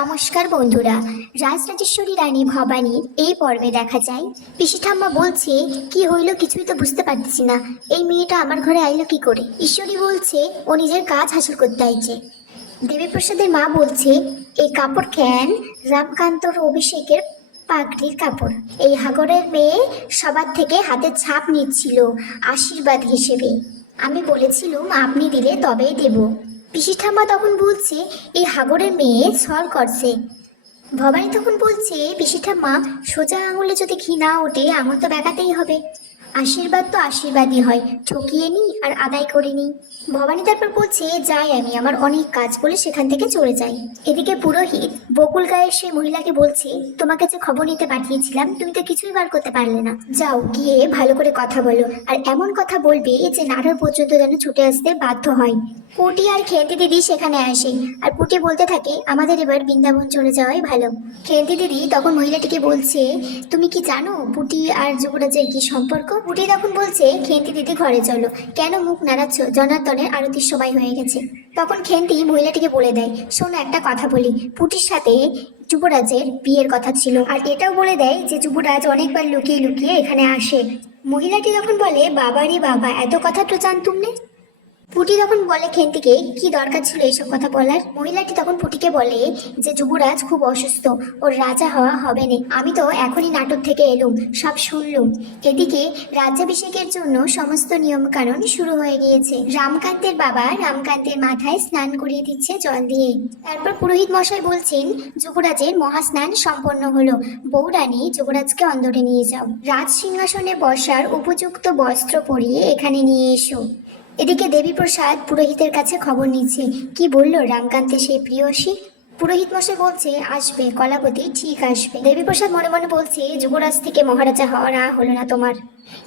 নমস্কার বন্ধুরা, রাজরাজেশ্বরী রানী ভবানীর এই পর্বে দেখা যায়। পিসি ঠাম্মা বলছে, কি হইল কিছুই তো বুঝতে পারতেছি না। এই মেয়েটা আমার ঘরে আইলো কি করে? ঈশ্বরী বলছে, ও নিজের কাজ হাসিল করতে আইছে। দেবীপ্রসাদের মা বলছে, এই কাপড় কেন? রামকান্তর অভিষেকের পাগড়ির কাপড়। এই হাগরের মেয়ে সবার থেকে হাতে ছাপ নিচ্ছিল আশীর্বাদ হিসেবে। আমি বলেছিলুম, আপনি দিলে তবেই দেব। পিসি ঠাম্মা তখন বলছে, এই হাগরের মেয়ে ছল করছে। ভবানী তখন বলছে পিসি ঠাম্মা, সোজা আঙুলে যদি ঘি না ওঠে, আঙুল তো বেঁকাতেই হবে। আশীর্বাদ তো আশীর্বাদই হয়। ঠকিয়ে নি আর আদায় করে নি। ভবানী তারপর বলছে, যাই আমি আমার অনেক কাজ বলে সেখান থেকে চলে যাই। এদিকে পুরোহিত বকুল গায়ের সেই মহিলাকে বলছে, তোমাকে যে খবর নিতে পাঠিয়েছিলাম, তুমি তো কিছুই বার করতে পারলে না। যাও, গিয়ে ভালো করে কথা বলো। আর এমন কথা বলবে যে নাড়ার পর্যন্ত যেন ছুটে আসতে বাধ্য হয়। পুটি আর খেন্তি দিদি সেখানে আসে। আর পুটি বলতে থাকে, আমাদের এবার বৃন্দাবন চলে যাওয়াই ভালো। খেন্তি দিদি তখন মহিলাটিকে বলছে, তুমি কি জানো পুটি আর যুবরাজের কি সম্পর্ক? পুটি তখন বলছে, খেন্তি দিদি ঘরে চলো। কেন মুখ নাড়াচ্ছ? জনার্দনের আরতির সময় হয়ে গেছে। তখন খেন্তি মহিলাটিকে বলে দেয়, শোনো, একটা কথা বলি। পুটির সাথে যুবরাজের বিয়ের কথা ছিল। আর এটাও বলে দেয় যে, যুবরাজ অনেকবার লুকিয়ে লুকিয়ে এখানে আসে। মহিলাটি যখন বলে, বাবারে বাবা, এত কথা তো জানতুম না? পুটি তখন বলে খেন্তিকে, কি দরকার ছিল এইসব কথা বলার? মহিলাটি তখন পুটিকে বলে যে, যুবরাজ খুব অসুস্থ, ওর রাজা হওয়া হবে না। আমি তো এখনই নাটক থেকে এলুম, সব শুনলুম। এদিকে রাজ্যাভিষেকের জন্য সমস্ত নিয়ম কানুন শুরু হয়ে গিয়েছে। রামকান্তের বাবা রামকান্তের মাথায় স্নান করিয়ে দিচ্ছে জল দিয়ে। তারপর পুরোহিত মশাই বলছেন, যুবরাজের মহাস্নান সম্পন্ন হলো। বৌরানী যুবরাজকে অন্দরে নিয়ে যাও। রাজ সিংহাসনে বসার উপযুক্ত বস্ত্র পরিয়ে এখানে নিয়ে এসো। এদিকে দেবীপ্রসাদ পুরোহিতের কাছে খবর নিচ্ছে। কি বলল রামকান্তের সেই প্রিয়সী? পুরোহিত মশাই বলছে, আসবে, কলাপতি, ঠিক আসবে। দেবীপ্রসাদ মনে মনে বলছে, যুবরাজ থেকে মহারাজা হওয়া হলো না তোমার।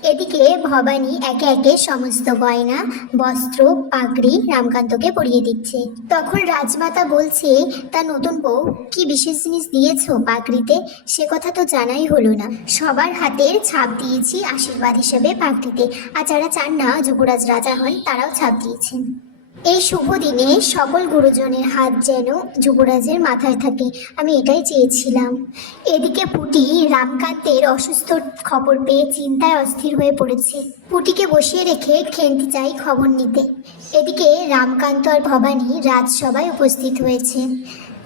এদিকে ভবানী একে একে সমস্ত গয়না, বস্ত্র, পাগড়ি রামকান্তকে পরিয়ে দিচ্ছে। তখন রাজমাতা বলছে, তা নতুন বউ, কি বিশেষ জিনিস দিয়েছ পাগড়িতে? সে কথা তো জানাই হলো না। সবার হাতের ছাপ দিয়েছি আশীর্বাদ হিসেবে পাগড়িতে। আর যারা চান না যুবরাজ রাজা হন, তারাও ছাপ দিয়েছেন। এই শুভ দিনে সকল গুরুজনের হাত যেন যুবরাজের মাথায় থাকে। আমি এটাই চেয়েছিলাম। এদিকে পুটি রামকান্তের অসুস্থ খবর পেয়ে চিন্তায় অস্থির হয়ে পড়েছে। পুটিকে বসিয়ে রেখে খেন্তি চাই খবর নিতে। এদিকে রামকান্ত আর ভবানী রাজসভায় উপস্থিত হয়েছে।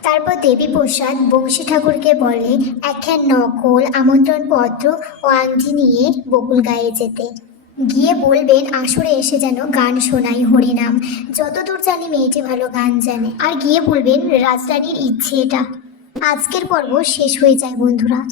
তারপর দেবী প্রসাদ বংশী ঠাকুরকে বলে, একখান নকল আমন্ত্রণ পত্র ও আংটি নিয়ে বকুল গায়ে যেতে। গিয়ে বলবেন, আসরে এসে যেন গান শোনাই হরিনাম। যতদূর জানি মেয়েটি ভালো গান জানে। আর গিয়ে বলবেন, রাজরানীর ইচ্ছে এটা। আজকের পর্ব শেষ হয়ে যায়, বন্ধুরা।